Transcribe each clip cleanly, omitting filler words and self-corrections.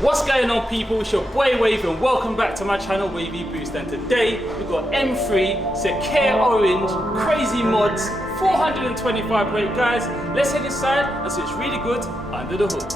What's going on, people? It's your boy Wave and welcome back to my channel Wavvyboost. And today we've got M3 Secure Orange crazy mods 425 rate. Guys, let's head inside and see what's really good under the hood.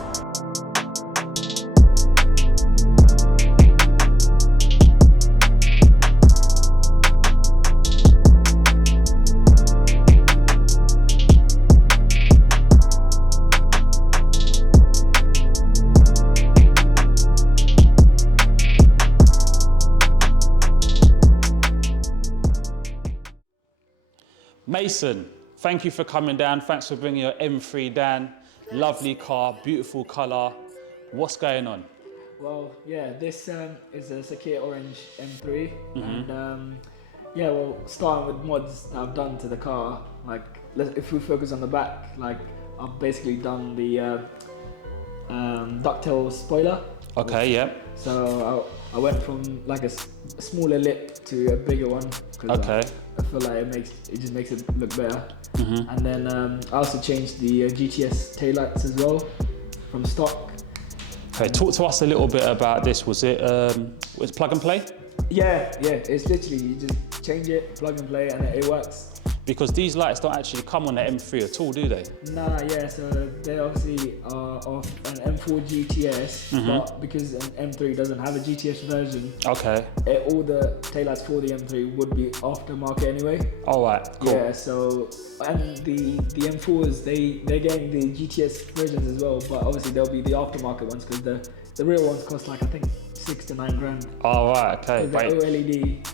Mason, thank you for coming down. Thanks for bringing your M3 down. Lovely car, beautiful color. What's going on? Well, yeah, this is a Secure Orange M3, and yeah, well, starting with mods that I've done to the car. Like, if we focus on the back, like I've basically done the ducktail spoiler. Okay, yeah. So I went from like a smaller lip to a bigger one. Okay. I feel like it just makes it look better. And then I also changed the GTS taillights as well from stock. Okay, talk to us a little bit about this. Was it plug and play? Yeah, it's literally you just change it, plug and play, and it works. Because these lights don't actually come on the M3 at all, do they? Nah, yeah, so they obviously are of an M4 GTS, but because an M3 doesn't have a GTS version, okay, all the taillights for the M3 would be aftermarket anyway. All right, cool. Yeah, so, and the M4s, they're getting the GTS versions as well, but obviously they'll be the aftermarket ones because the real ones cost like, I think, 6 to 9 grand. All right, okay. The OLED.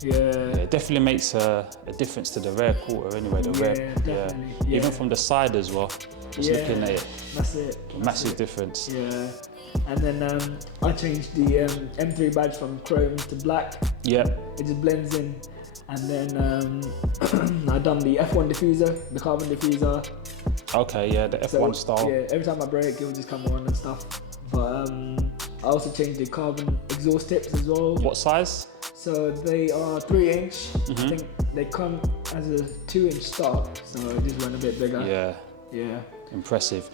Yeah, it definitely makes a difference to the rear quarter anyway. The rear, definitely. Yeah. Even from the side as well. Just looking at it. That's it. Massive difference. Yeah. And then I changed the M3 badge from chrome to black. Yeah. It just blends in. And then I done the F1 diffuser, the carbon diffuser. Okay, yeah, the F1 style. Yeah, every time I brake, it will just come on and stuff. But I also changed the carbon exhaust tips as well. What size? So they are 3-inch. I think they come as a 2-inch stock, so it just went a bit bigger. Yeah. Impressive.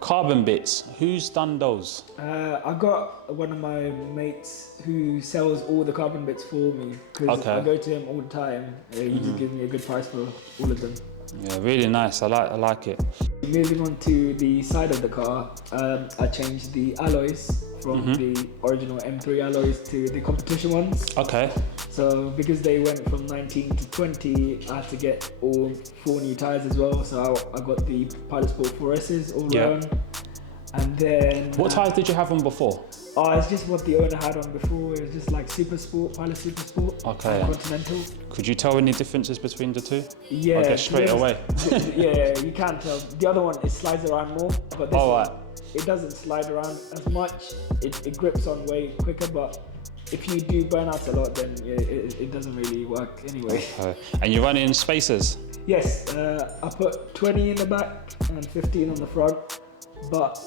Carbon bits, who's done those? I got one of my mates who sells all the carbon bits for me, because I go to him all the time. He just gives me a good price for all of them. Yeah, really nice. I like it. Moving on to the side of the car, I changed the alloys from the original M3 alloys to the competition ones. Okay. So because they went from 19 to 20, I had to get all 4 new tyres as well. So I got the Pilot Sport 4S's all around. And then... What tyres did you have on before? Oh, it's just what the owner had on before. It was just like Super Sport, Pilot Super Sport, Continental. Could you tell any differences between the two? Yeah. I guess straight away. Yeah, you can tell. The other one, it slides around more, but this one, it doesn't slide around as much. It grips on way quicker, but if you do burnouts a lot, then it doesn't really work anyway. Okay. And you're running spacers? Yes, I put 20 in the back and 15 on the front, but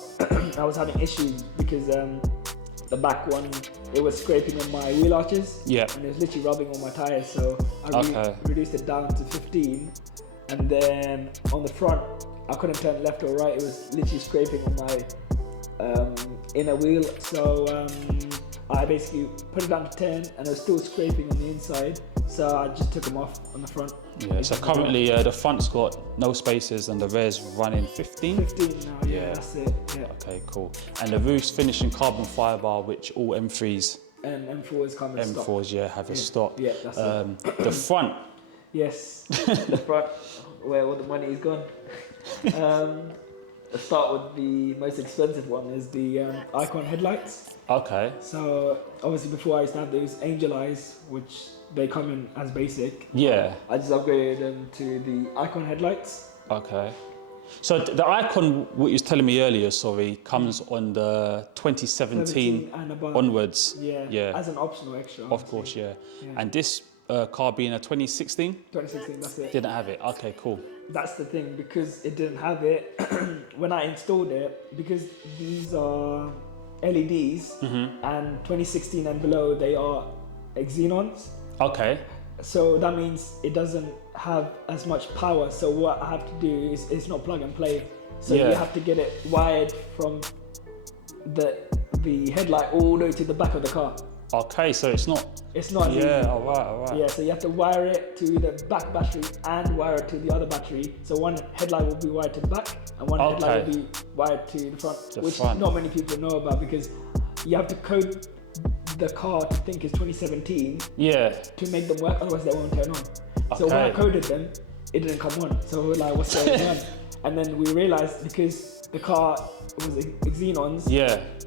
I was having issues because the back one, it was scraping on my wheel arches, and it was literally rubbing on my tyres, so I reduced it down to 15, and then on the front, I couldn't turn left or right. It was literally scraping on my inner wheel, so I basically put it down to 10, and it was still scraping on the inside, so I just took them off on the front. Yeah, so currently the front's got no spacers and the rear's running 15? 15 now, yeah, that's it. Yeah. Okay, cool. And the roof's finished in carbon fibre, which all M3s and M4s come in stock. M4s, have a stock. Yeah, that's it. The front? Yes, the front, where all the money is gone. Let's start with the most expensive one, is the Icon headlights. Okay. So obviously before I used to have those angel eyes, which they come in as basic. Yeah. I just upgraded them to the Icon headlights. Okay. So the Icon, what you was telling me earlier, comes on the 2017 and above. Onwards. Yeah. As an optional extra. Of course, yeah. And this car being a 2016? 2016, that's it. Didn't have it. Okay, cool. That's the thing, because it didn't have it, when I installed it, because these are LEDs, and 2016 and below, they are xenons. Okay. So that means it doesn't have as much power. So what I have to do is, it's not plug and play. So you have to get it wired from the the headlight all the way to the back of the car. Okay, so it's not. It's not. Yeah. All right. Yeah, so you have to wire it to the back battery and wire it to the other battery. So one headlight will be wired to the back, and one headlight will be wired to the front, which not many people know about because you have to code the car to think it's 2017. Yeah. To make them work, otherwise they won't turn on. So when I coded them, it didn't come on. So we're like, what's going on? And then we realized because the car was xenons,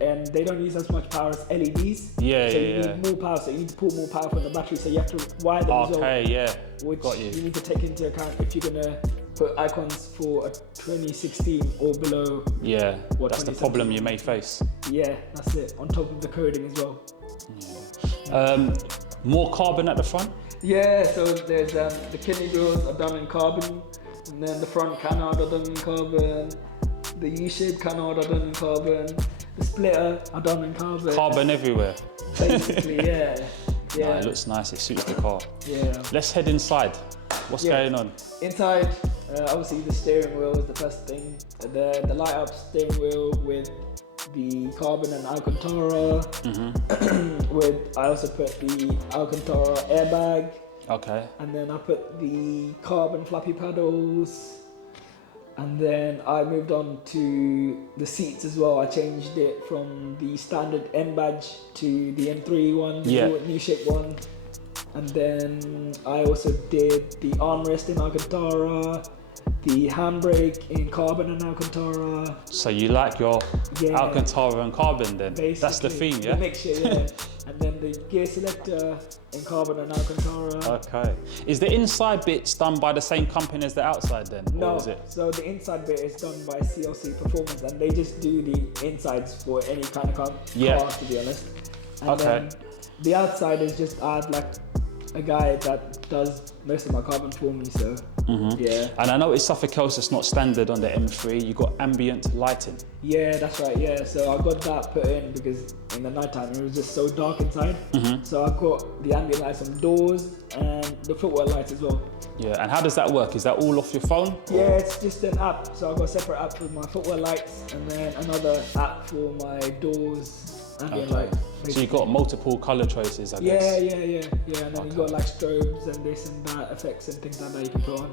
and they don't use as much power as LEDs. So you need more power, so you need to pull more power from the battery. So you have to wire them as well. Which you need to take into account if you're gonna put icons for a 2016 or below. Yeah, that's the problem you may face. Yeah, that's it. On top of the coding as well. More carbon at the front? Yeah, so there's the kidney grills are done in carbon, and then the front canard are done in carbon, the U-shaped canard are done in carbon, the splitter are done in carbon. Carbon everywhere. Basically, yeah. No, it looks nice, it suits the car. Yeah. Let's head inside. What's going on? Inside, obviously the steering wheel is the first thing. The light up steering wheel with the carbon and Alcantara. I also put the Alcantara airbag. Okay. And then I put the carbon flappy paddles. And then I moved on to the seats as well. I changed it from the standard N badge to the M3 one, the new shape one. And then I also did the armrest in Alcantara, the handbrake in carbon and Alcantara. So you like your Alcantara and carbon then? Basically, that's the theme, yeah? The mixture, yeah. And then the gear selector in carbon and Alcantara. Okay. Is the inside bits done by the same company as the outside then? No, or is it? So the inside bit is done by CLC Performance, and they just do the insides for any kind of car, to be honest. And then the outside is just add like a guy that does most of my carbon for me, so yeah. And I noticed something else that's not standard on the M3, you got ambient lighting. Yeah, that's right, yeah. So I got that put in because in the nighttime it was just so dark inside. So I got the ambient lights on doors and the footwell lights as well. Yeah, and how does that work? Is that all off your phone? Yeah, it's just an app. So I've got a separate app for my footwell lights and then another app for my doors ambient light. So you've got multiple colour choices, I guess? Yeah. And then you've got like strobes and this and that, effects and things like that you can put on.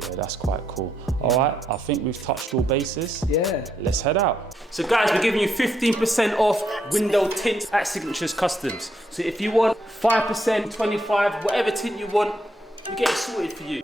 Yeah, that's quite cool. All right, I think we've touched all bases. Yeah. Let's head out. So guys, we're giving you 15% off window tint at Signatures Customs. So if you want 5%, 25, whatever tint you want, we get it sorted for you.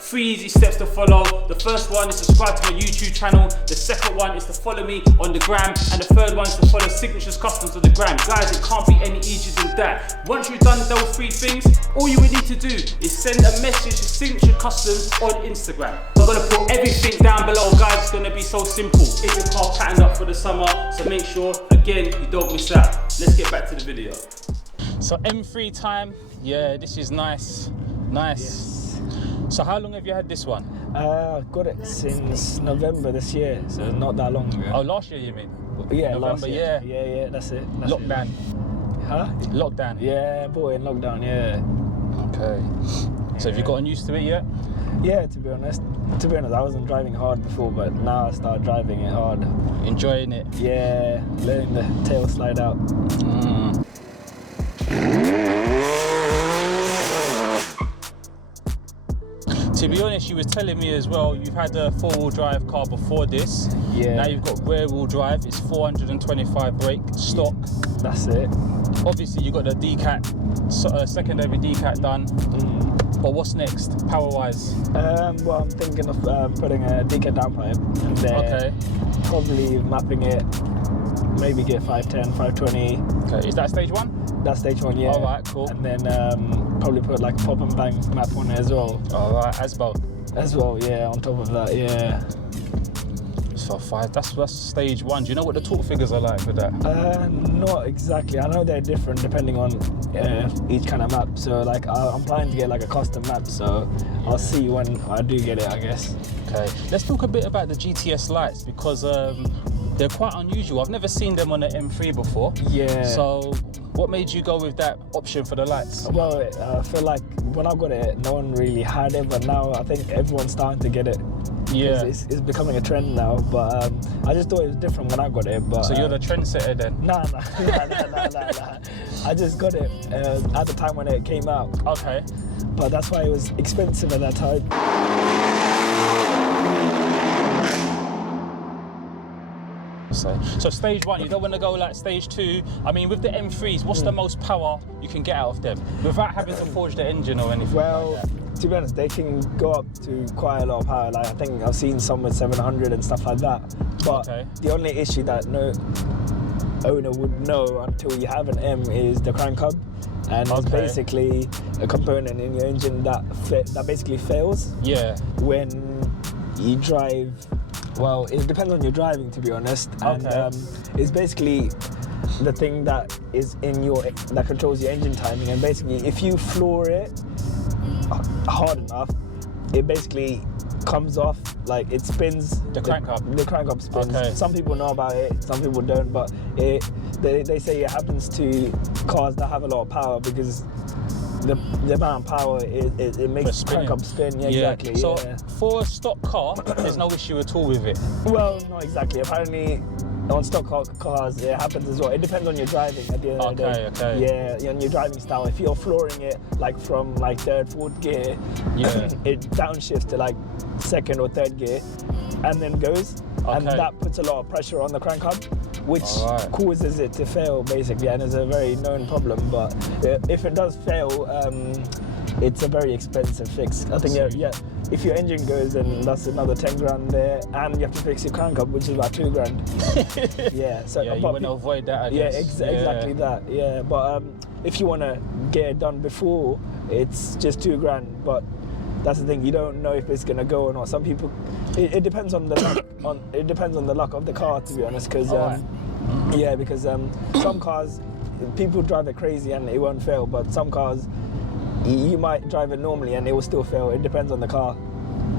3 easy steps to follow. The first one is subscribe to my YouTube channel. The second one is to follow me on the gram. And the third one is to follow Signatures Customs on the gram. Guys, it can't be any easier than that. Once you've done those 3 things, all you would need to do is send a message to Signature Customs on Instagram. I'm gonna put everything down below, guys. It's gonna be so simple. Is your car patterned up for the summer? So make sure, again, you don't miss out. Let's get back to the video. So M3 time. Yeah, this is nice. Yes. So how long have you had this one? I've got it since November this year, so not that long ago. Oh, last year you mean? Yeah, November, last year. Yeah, that's it. Lockdown. Huh? Lockdown. Yeah, bought it in lockdown, yeah. Okay. So have you gotten used to it yet? Yeah, to be honest, I wasn't driving hard before, but now I start driving it hard. Enjoying it? Yeah, letting the tail slide out. To be honest, you was telling me as well, you've had a 4-wheel drive car before this. Yeah. Now you've got rear-wheel drive, it's 425 brake, stock. That's it. Obviously you got the decat, secondary decat done. But what's next, power-wise? Well, I'm thinking of putting a decat downpipe and then probably mapping it, maybe get 510, 520. Okay, is that stage 1? That's stage 1, yeah. All right, cool. And then probably put like a pop and bang map on it as well. All right, as well. As well, yeah, on top of that, yeah. So 5, that's stage 1. Do you know what the torque figures are like for that? Not exactly. I know they're different depending on each kind of map. So like I'm planning to get like a custom map, so I'll see when I do get it, I guess. Okay, let's talk a bit about the GTS lights because they're quite unusual. I've never seen them on an M3 before. Yeah. So What made you go with that option for the lights? Well, I feel like when I got it, no one really had it, but now I think everyone's starting to get it. Yeah. It's becoming a trend now, but I just thought it was different when I got it. But so you're the trendsetter then? Nah. I just got it at the time when it came out. Okay. But that's why it was expensive at that time. So stage 1, you don't want to go like stage 2. I mean, with the M3s, what's the most power you can get out of them without having to forge the engine or anything? Well, like that? to be honest, they can go up to quite a lot of power. Like I think I've seen some with 700 and stuff like that. But the only issue that no owner would know until you have an M is the crank hub, and it's basically a component in your engine that basically fails. Yeah. When you drive. Well, it depends on your driving, to be honest, and it's basically the thing that is in that controls your engine timing. And basically, if you floor it hard enough, it basically comes off, like it spins. The crank hub. The crank hub spins. Okay. Some people know about it, some people don't, but they say it happens to cars that have a lot of power because the amount of power it makes the crank hub spin. Yeah, exactly. So for a stock car, there's no issue at all with it? Well, not exactly. Apparently, on stock cars, it happens as well. It depends on your driving at the end of the day. Okay. Yeah, on your driving style. If you're flooring it like from like 3rd, 4th gear, it downshifts to like 2nd or 3rd gear and then goes. And that puts a lot of pressure on the crank hub, which causes it to fail basically, and it's a very known problem. But if it does fail, it's a very expensive fix. I think if your engine goes, then that's another 10 grand there, and you have to fix your crank hub, which is about 2 grand. So you want to avoid that, I guess. Exactly that. Yeah, but if you want to get it done before, it's just 2 grand. But that's the thing, you don't know if it's gonna go or not. Some people, it depends on the luck. It depends on the luck of the car, to be honest. Because because some cars, people drive it crazy and it won't fail. But some cars, you might drive it normally and it will still fail. It depends on the car.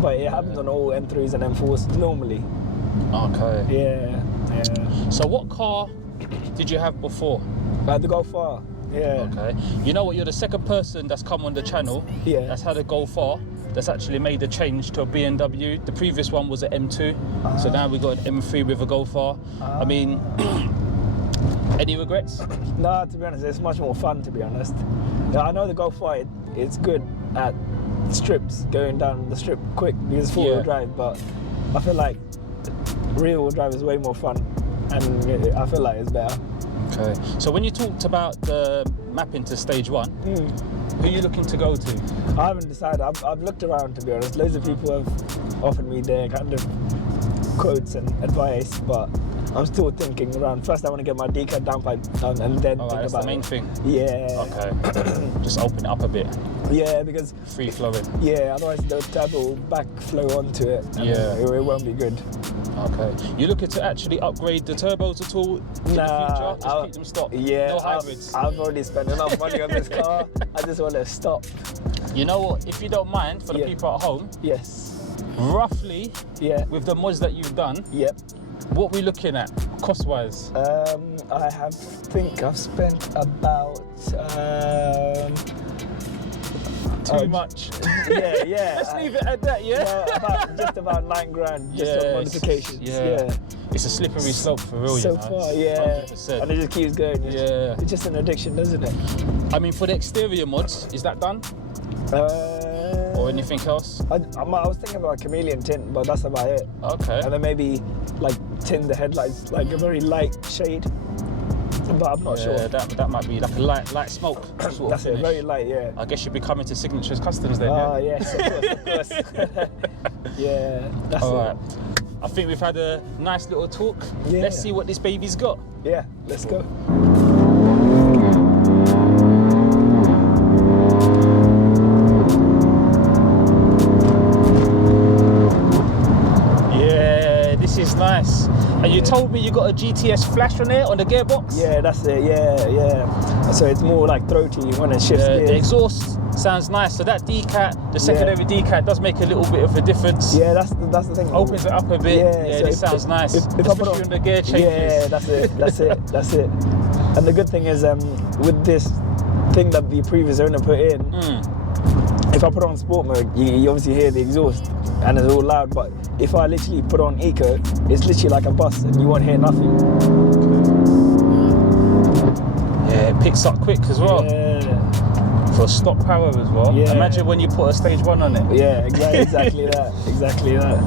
But it happens on all M3s and M4s normally. Okay. Yeah. So what car did you have before? I had the Golf R. Yeah. Okay. You know what? You're the second person that's come on the channel that's had a Golf R that's actually made a change to a BMW. The previous one was an M2, so now we got an M3 with a Golf R. I mean, any regrets? No, to be honest, it's much more fun, to be honest. I know the Golf R, it's good at strips, going down the strip quick because it's 4-wheel drive, but I feel like rear-wheel drive is way more fun, and I feel like it's better. Okay. So when you talked about the mapping to stage 1, who are you looking to go to? I haven't decided. I've looked around, to be honest. Loads of people have offered me their kind of quotes and advice, but I'm still thinking around. First, I want to get my decal downpipe done, and then think that's about the main thing. Yeah. Okay. Just open it up a bit. Yeah, because free flowing. Yeah, otherwise the turbo will backflow onto it. And it won't be good. Okay. You looking to actually upgrade the turbos at all in the future? Just keep them stock. Yeah. No hybrids. I've already spent enough money on this car. I just want to stop. You know what? If you don't mind, for the people at home. Yes. Roughly. Yeah. With the mods that you've done. Yep. What are we looking at, cost-wise? I think I've spent about... Too much. Yeah. Let's leave it at that, just about 9 grand, just on modifications. Yeah. It's a slippery slope for real, so far, 100%. And it just keeps going. It's just an addiction, doesn't it? I mean, for the exterior mods, is that done? Or anything else? I was thinking about chameleon tint, but that's about it. Okay. And then maybe like tint the headlights like a very light shade, but I'm not sure. That might be like a light smoke sort That's of it, very light, yeah. I guess you'll be coming to Signatures Customs then, yes, of course. That's All it. right. I think we've had a nice little talk. Yeah. Let's see what this baby's got. Yeah, let's go. This is nice. And you told me you got a GTS flash on there on the gearbox? Yeah, that's it. Yeah. So it's more like throaty when it shifts gears. The exhaust Sounds nice. So that decat, the secondary decat, does make a little bit of a difference. Yeah, that's the thing. Opens it up a bit. Yeah, so this sounds nice. If I put on the gear changes. Yeah, that's it. And the good thing is, with this thing that the previous owner put in, if I put on sport mode, you obviously hear the exhaust and it's all loud. But if I literally put on eco, it's literally like a bus and you won't hear nothing. Yeah, it picks up quick as well. Yeah. For stop power as well. Yeah. Imagine when you put a stage 1 on it. Yeah, exactly that. Exactly that.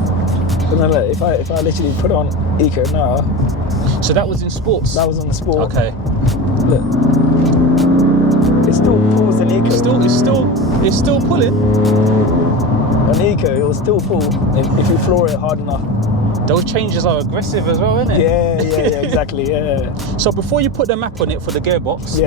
But then look, if I literally put on eco now. So that was in sports? That was on the sport. Okay. Look. It still pulls an eco. It's still pulling. On eco, it will still pull if you floor it hard enough. Those changes are aggressive as well, isn't it? Yeah, exactly, yeah. So before you put the map on it for the gearbox,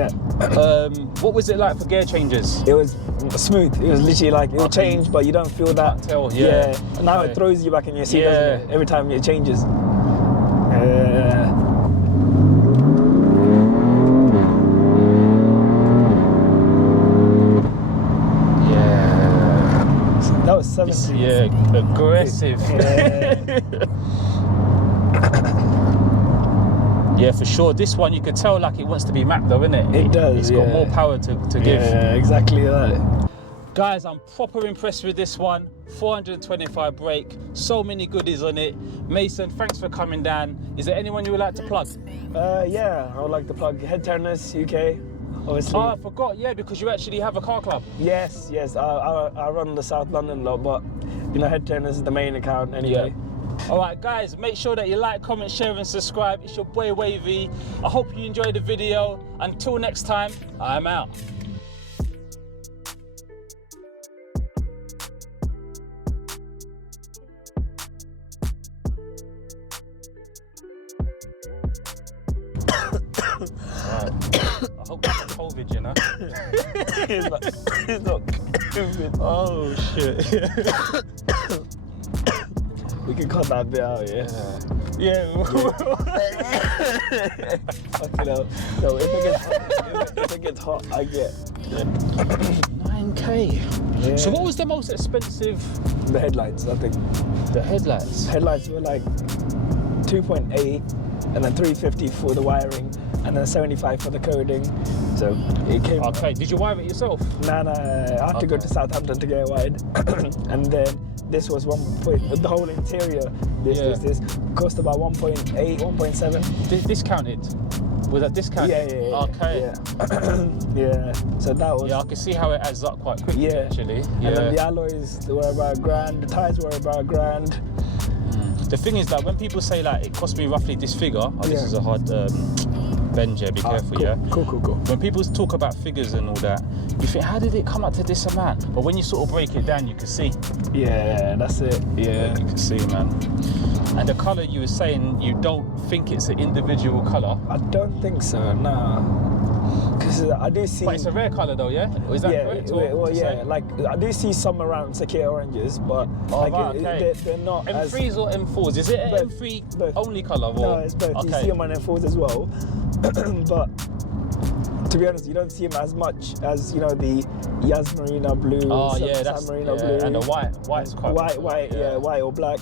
what was it like for gear changes? It was smooth. It was literally like, it will change, but you don't feel that. Tell, And now it throws you back in your seat, doesn't it? Every time it changes. That was 70. Yeah, aggressive. Yeah, for sure. This one, you could tell like it wants to be mapped though, innit? It does, It's got more power to give. Yeah, exactly that. Guys, I'm proper impressed with this one. 425 brake, so many goodies on it. Mason, thanks for coming down. Is there anyone you would like to plug? Yeah, I would like to plug Head Turners UK. Obviously. Oh, I forgot, because you actually have a car club. Yes. I run the South London lot, but you know, Head Turners is the main account anyway. All right, guys, make sure that you like, comment, share, and subscribe. It's your boy Wavy. I hope you enjoyed the video. Until next time, I'm out. I hope it's not COVID, you know? It's not COVID. Oh, shit. We can cut that bit out, Fucking hell. No, if it gets hot, I get 9K. Yeah. So what was the most expensive? The headlights, I think. The headlights? Headlights were like 2.8 and then 350 for the wiring and then 75 for the coding. So it came. Okay, did you wire it yourself? Nah, I had to go to Southampton to get it wired. And then this was the whole interior, this cost about 1.8, 1.7. Discounted? Was that discounted? Yeah. Okay. Yeah. So that was. Yeah, I can see how it adds up quite quickly, actually. Yeah. And then the alloys were about $1,000, the tyres were about $1,000. The thing is that when people say like it cost me roughly this figure, this is a hard bend, be careful, Cool. When people talk about figures and all that, you think, how did it come up to this amount? But when you sort of break it down, you can see. Yeah, that's it. Yeah, you can see, man. And the colour, you were saying you don't think it's an individual colour? I don't think so, nah. Because I do see. But it's a rare colour though, yeah? Or is that correct? Well, yeah. Like I do see some around Sakir oranges, but they're not. M3s or M4s? Is it an M3 only colour? No, it's both. Okay. You see them on M4s as well, but to be honest, you don't see them as much as the Yas Marina blue. Oh yeah, that's Marina blue. And the white. White's quite white or black.